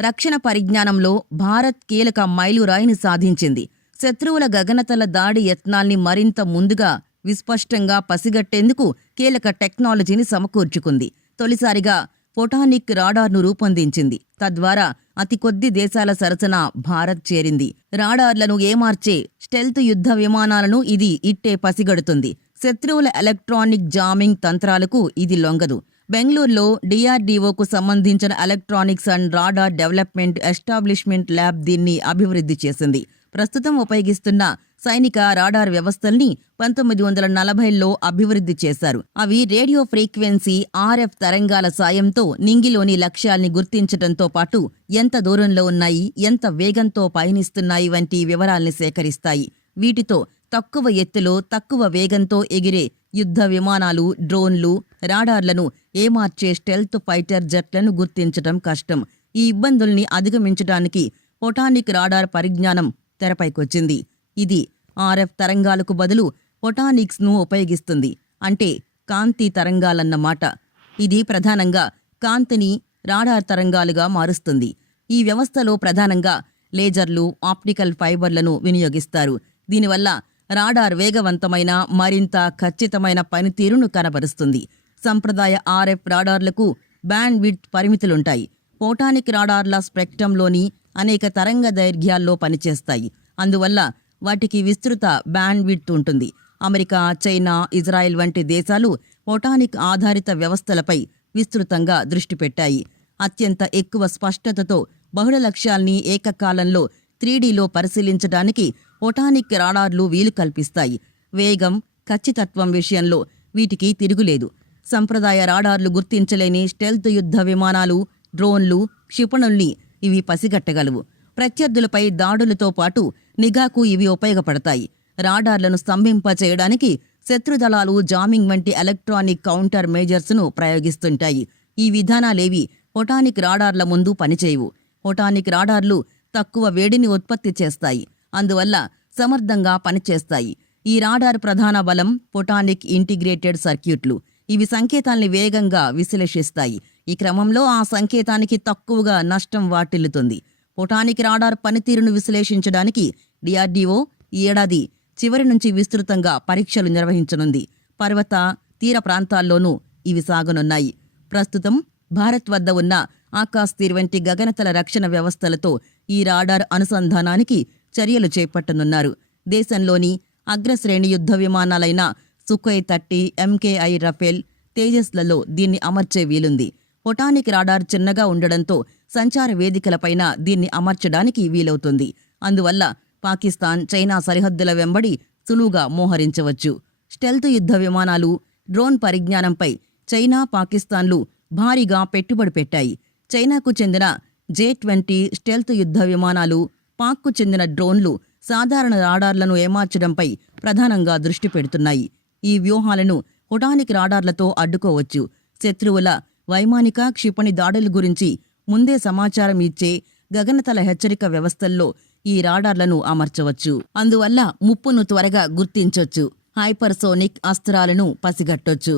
రక్షణ పరిజ్ఞానంలో భారత్ కీలక మైలురాయిని సాధించింది. శత్రువుల గగనతల దాడి యత్నాల్ని మరింత ముందుగా విస్పష్టంగా పసిగట్టేందుకు కీలక టెక్నాలజీని సమకూర్చుకుంది. తొలిసారిగా ఫోటానిక్ రాడార్ను రూపొందించింది. తద్వారా అతి కొద్ది దేశాల సరసన భారత్ చేరింది. రాడార్లను ఏమార్చే స్టెల్త్ యుద్ధ విమానాలను ఇది ఇట్టే పసిగడుతుంది. శత్రువుల ఎలక్ట్రానిక్ జామింగ్ తంత్రాలకు ఇది లొంగదు. బెంగళూరులో డిఆర్డీఓకు సంబంధించిన electronics and radar development establishment lab దీన్ని అభివృద్ధి చేసింది. ప్రస్తుతం ఉపయోగిస్తున్న సైనిక రాడార్ వ్యవస్థల్ని పంతొమ్మిది వందల నలభైలో అభివృద్ధి చేశారు. అవి రేడియో ఫ్రీక్వెన్సీ ఆర్ఎఫ్ తరంగాల సాయంతో నింగిలోని లక్ష్యాల్ని గుర్తించడంతో పాటు ఎంత దూరంలో ఉన్నాయి ఎంత వేగంతో పయనిస్తున్నాయి వంటి వివరాల్ని సేకరిస్తాయి. వీటితో తక్కువ ఎత్తులో తక్కువ వేగంతో ఎగిరే యుద్ధ విమానాలు డ్రోన్లు రాడార్లను ఏమార్చే స్టెల్త్ ఫైటర్ జెట్లను గుర్తించడం కష్టం. ఈ ఇబ్బందుల్ని అధిగమించడానికి పొటానిక్ రాడార్ పరిజ్ఞానం తెరపైకొచ్చింది. ఇది ఆర్ఎఫ్ తరంగాలకు బదులు పొటానిక్స్ను ఉపయోగిస్తుంది. అంటే కాంతి తరంగాలన్నమాట ఇది ప్రధానంగా కాంతిని రాడార్ తరంగాలుగా మారుస్తుంది. ఈ వ్యవస్థలో ప్రధానంగా లేజర్లు ఆప్టికల్ ఫైబర్లను వినియోగిస్తారు. దీనివల్ల రాడార్ వేగవంతమైన మరింత ఖచ్చితమైన పనితీరును కనబరుస్తుంది. సంప్రదాయ ఆర్ఎఫ్ రాడార్లకు బ్యాండ్ విడ్త్ పరిమితులుంటాయి. ఫోటానిక్ రాడార్ల స్పెక్ట్రంలోని అనేక తరంగ దైర్ఘ్యాల్లో పనిచేస్తాయి. అందువల్ల వాటికి విస్తృత బ్యాండ్ విడ్త్ ఉంటుంది. అమెరికా చైనా ఇజ్రాయెల్ వంటి దేశాలు ఫోటానిక్ ఆధారిత వ్యవస్థలపై విస్తృతంగా దృష్టి పెట్టాయి. అత్యంత ఎక్కువ స్పష్టతతో బహుళ లక్ష్యాల్ని ఏకకాలంలో త్రీడీలో పరిశీలించడానికి ఫోటానిక్ రాడార్లు వీలు కల్పిస్తాయి. వేగం ఖచ్చితత్వం విషయంలో వీటికి తిరుగులేదు. సంప్రదాయ రాడార్లు గుర్తించలేని స్టెల్త్ యుద్ధ విమానాలు డ్రోన్లు క్షిపణుల్ని ఇవి పసిగట్టగలవు. ప్రత్యర్థులపై దాడులతో పాటు నిఘాకు ఇవి ఉపయోగపడతాయి. రాడార్లను స్తంభింప చేయడానికి శత్రుదళాలు జామింగ్ వంటి ఎలక్ట్రానిక్ కౌంటర్ మేజర్స్ను ప్రయోగిస్తుంటాయి. ఈ విధానాలేవి ఫోటానిక్ రాడార్ల ముందు పనిచేయవు. ఫోటానిక్ రాడార్లు తక్కువ వేడిని ఉత్పత్తి చేస్తాయి. అందువల్ల సమర్థంగా పనిచేస్తాయి. ఈ రాడార్ ప్రధాన బలం ఫోటానిక్ ఇంటిగ్రేటెడ్ సర్క్యూట్లు. ఇవి సంకేతాల్ని వేగంగా విశ్లేషిస్తాయి. ఈ క్రమంలో ఆ సంకేతానికి తక్కువగా నష్టం వాటిల్లుతుంది. ఫోటానిక్ రాడార్ పనితీరును విశ్లేషించడానికి డిఆర్డీఓ ఈ ఏడాది చివరి నుంచి విస్తృతంగా పరీక్షలు నిర్వహించనుంది. పర్వత తీర ప్రాంతాల్లోనూ ఇవి సాగనున్నాయి. ప్రస్తుతం భారత్ వద్ద ఉన్న ఆకాశ్ తీర్ వంటి గగనతల రక్షణ వ్యవస్థలతో ఈ రాడార్ అనుసంధానానికి చర్యలు చేపట్టనున్నారు. దేశంలోని అగ్రశ్రేణి యుద్ధ విమానాలైన సుఖోయ్ థర్టీ ఎంకేఐ రఫేల్ తేజస్లలో దీన్ని అమర్చే వీలుంది. ఫొటానిక్ రాడార్ చిన్నగా ఉండడంతో సంచార వేదికలపైన దీన్ని అమర్చడానికి వీలవుతుంది. అందువల్ల పాకిస్తాన్ చైనా సరిహద్దుల వెంబడి సులువుగా మోహరించవచ్చు. స్టెల్త్ యుద్ధ విమానాలు డ్రోన్ పరిజ్ఞానంపై చైనా పాకిస్తాన్లు భారీగా పెట్టుబడి పెట్టాయి. చైనాకు చెందిన జే ట్వంటీ స్టెల్త్ యుద్ధ విమానాలు పాక్కు చెందిన డ్రోన్లు సాధారణ రాడార్లను ఏమార్చడంపై ప్రధానంగా దృష్టి పెడుతున్నాయి. ఈ వ్యూహాలను హుటానిక్ రాడార్లతో అడ్డుకోవచ్చు. శత్రువుల వైమానిక క్షిపణి దాడుల గురించి ముందే సమాచారం ఇచ్చే గగనతల హెచ్చరిక వ్యవస్థల్లో ఈ రాడార్లను అమర్చవచ్చు. అందువల్ల ముప్పును త్వరగా గుర్తించొచ్చు. హైపర్సోనిక్ అస్త్రాలను పసిగట్టొచ్చు.